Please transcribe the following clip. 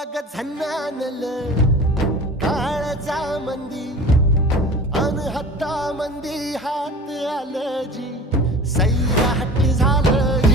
अग झन्नानल काळजा मंदी अनहत्ता मंदी हात आलं जी सैराट झालं